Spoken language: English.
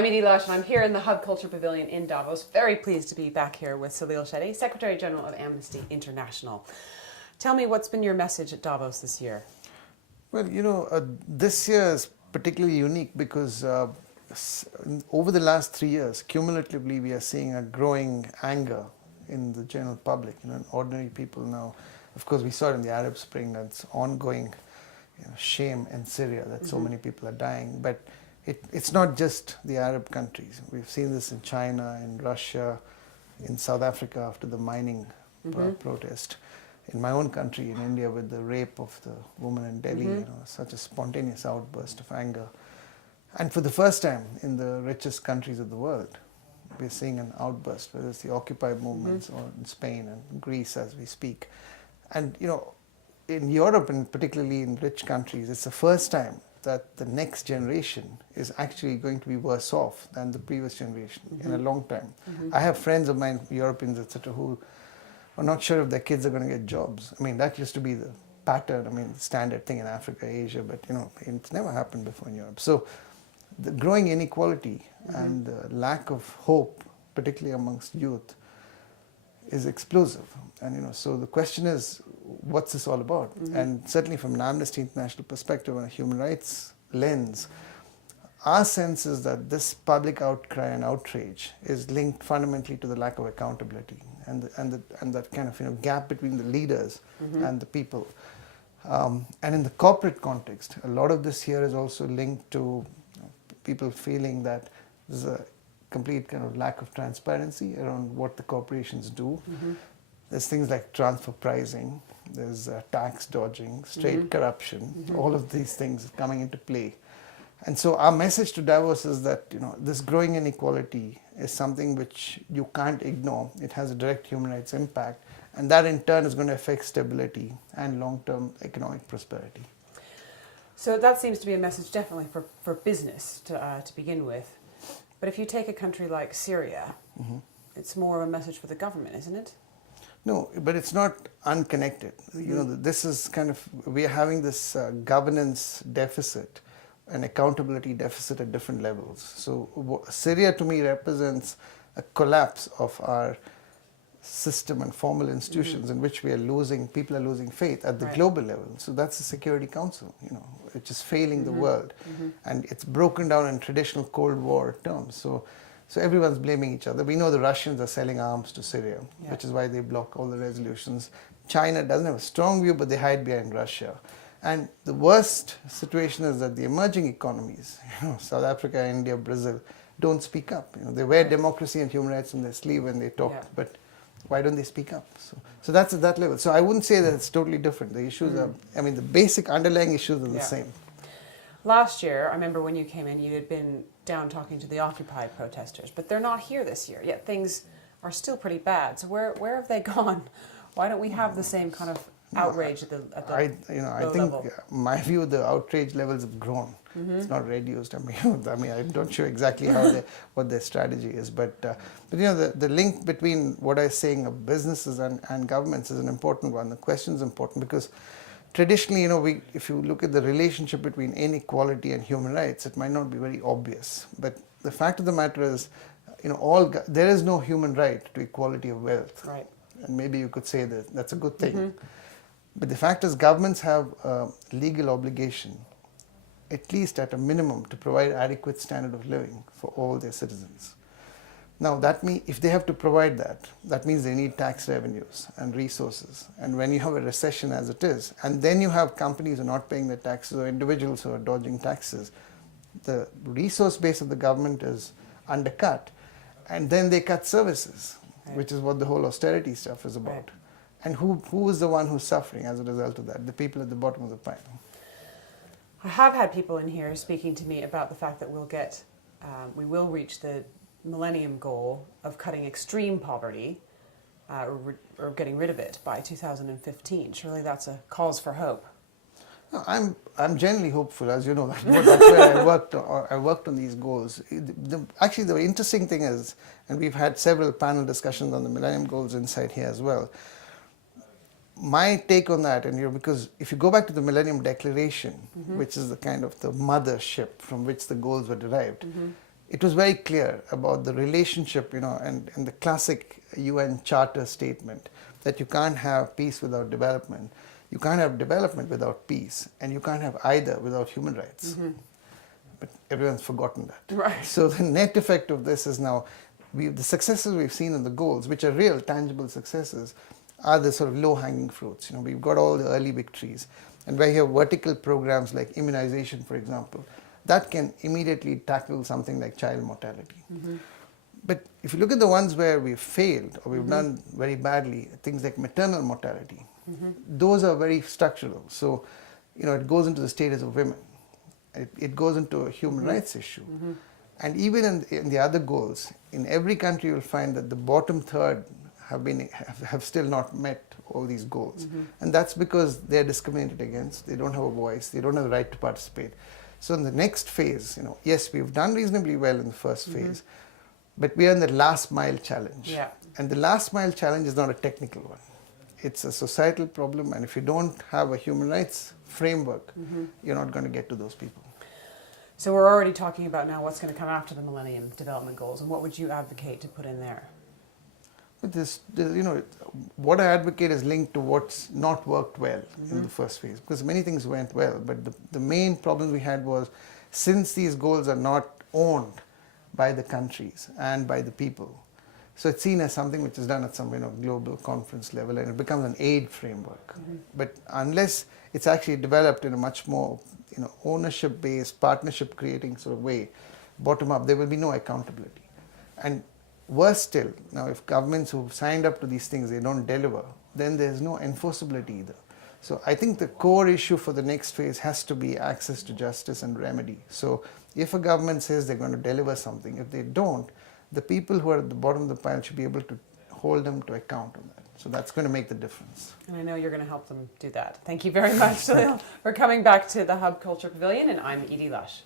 I'm Edie Lush, and I'm here in the Hub Culture Pavilion in Davos. Very pleased to be back here with Salil, Shetty, Secretary General of Amnesty International. Tell me, what's been your message at Davos this year? Well, this year is particularly unique because over the last 3 years, cumulatively, we are seeing a growing anger in the general public, ordinary people now. Of course, we saw it in the Arab Spring, that's ongoing shame in Syria that so many people are dying. But it's not just the Arab countries. We've seen this in China, in Russia, in South Africa after the mining protest. In my own country, in India, with the rape of the woman in Delhi, such a spontaneous outburst of anger. And for the first time in the richest countries of the world, we're seeing an outburst, whether it's the Occupy movements or in Spain and Greece as we speak. And, in Europe and particularly in rich countries, it's the first time that the next generation is actually going to be worse off than the previous generation in a long time. I have friends of mine, Europeans, etc., who are not sure if their kids are going to get jobs. I mean, that used to be the pattern, the standard thing in Africa, Asia, but it's never happened before in Europe. So the growing inequality and the lack of hope, particularly amongst youth, is explosive. And so the question is, what's this all about? And certainly from an Amnesty International perspective and a human rights lens, our sense is that this public outcry and outrage is linked fundamentally to the lack of accountability and that kind of gap between the leaders and the people. And in the corporate context, a lot of this here is also linked to people feeling that there's a complete kind of lack of transparency around what the corporations do. There's things like transfer pricing, there's tax dodging, straight corruption, all of these things coming into play. And so our message to Davos is that this growing inequality is something which you can't ignore. It has a direct human rights impact, and that in turn is going to affect stability and long-term economic prosperity. So that seems to be a message definitely for business to begin with. But if you take a country like Syria, it's more of a message for the government, isn't it? No, but it's not unconnected. This is kind of, we are having this governance deficit, an accountability deficit at different levels. So Syria to me represents a collapse of our system and formal institutions in which people are losing faith at the global level. So that's the Security Council, which is failing the world. And it's broken down in traditional Cold War terms. So everyone's blaming each other. We know the Russians are selling arms to Syria, which is why they block all the resolutions. China doesn't have a strong view, but they hide behind Russia. And the worst situation is that the emerging economies, South Africa, India, Brazil, don't speak up. They wear democracy and human rights on their sleeve when they talk, but why don't they speak up? So that's at that level. So I wouldn't say that it's totally different. The issues are, the basic underlying issues are the same. Last year, I remember when you came in, you had been down talking to the Occupy protesters, but they're not here this year, yet things are still pretty bad. So where have they gone? Why don't we have the same kind of outrage at the I think level? My view, the outrage levels have grown. It's not reduced. I'm not sure exactly what their strategy is, but the link between what I'm saying of businesses and governments is an important one. The question is important because traditionally, if you look at the relationship between inequality and human rights, it might not be very obvious. But the fact of the matter is, there is no human right to equality of wealth. Right. And maybe you could say that that's a good thing. But the fact is, governments have a legal obligation, at least at a minimum, to provide adequate standard of living for all their citizens. Now, that means if they have to provide that means they need tax revenues and resources. And when you have a recession as it is, and then you have companies who are not paying their taxes or individuals who are dodging taxes, the resource base of the government is undercut. And then they cut services, which is what the whole austerity stuff is about. And who is the one who's suffering as a result of that? The people at the bottom of the pile. I have had people in here speaking to me about the fact that we will reach the Millennium Goal of cutting extreme poverty or getting rid of it by 2015. Surely that's a cause for hope. No, I'm generally hopeful, as you know. That's where I worked on these goals. Actually, the interesting thing is, and we've had several panel discussions on the Millennium Goals inside here as well. My take on that, and because if you go back to the Millennium Declaration, which is the kind of the mothership from which the goals were derived, it was very clear about the relationship, and the classic UN Charter statement that you can't have peace without development, you can't have development without peace, and you can't have either without human rights. But everyone's forgotten that. Right. So the net effect of this is now, the successes we've seen in the goals, which are real, tangible successes, are the sort of low-hanging fruits. We've got all the early victories. And where you have vertical programs like immunization, for example, that can immediately tackle something like child mortality. But if you look at the ones where we've failed or we've done very badly, things like maternal mortality, those are very structural. So, it goes into the status of women. It goes into a human rights issue. And even in the other goals, in every country you'll find that the bottom third have still not met all these goals. And that's because they're discriminated against, they don't have a voice, they don't have the right to participate. So in the next phase, yes, we've done reasonably well in the first phase, but we are in the last mile challenge. Yeah. And the last mile challenge is not a technical one. It's a societal problem, and if you don't have a human rights framework, you're not going to get to those people. So we're already talking about now what's going to come after the Millennium Development Goals, and what would you advocate to put in there? But what I advocate is linked to what's not worked well in the first phase, because many things went well, but the main problem we had was, since these goals are not owned by the countries and by the people, so it's seen as something which is done at some global conference level, and it becomes an aid framework. But unless it's actually developed in a much more ownership-based, partnership-creating sort of way, bottom-up, there will be no accountability. And worse still, now if governments who've signed up to these things, they don't deliver, then there's no enforceability either. So I think the core issue for the next phase has to be access to justice and remedy. So if a government says they're going to deliver something, if they don't, the people who are at the bottom of the pile should be able to hold them to account on that. So that's going to make the difference. And I know you're going to help them do that. Thank you very much, Salil, for coming back to the Hub Culture Pavilion, and I'm Edie Lush.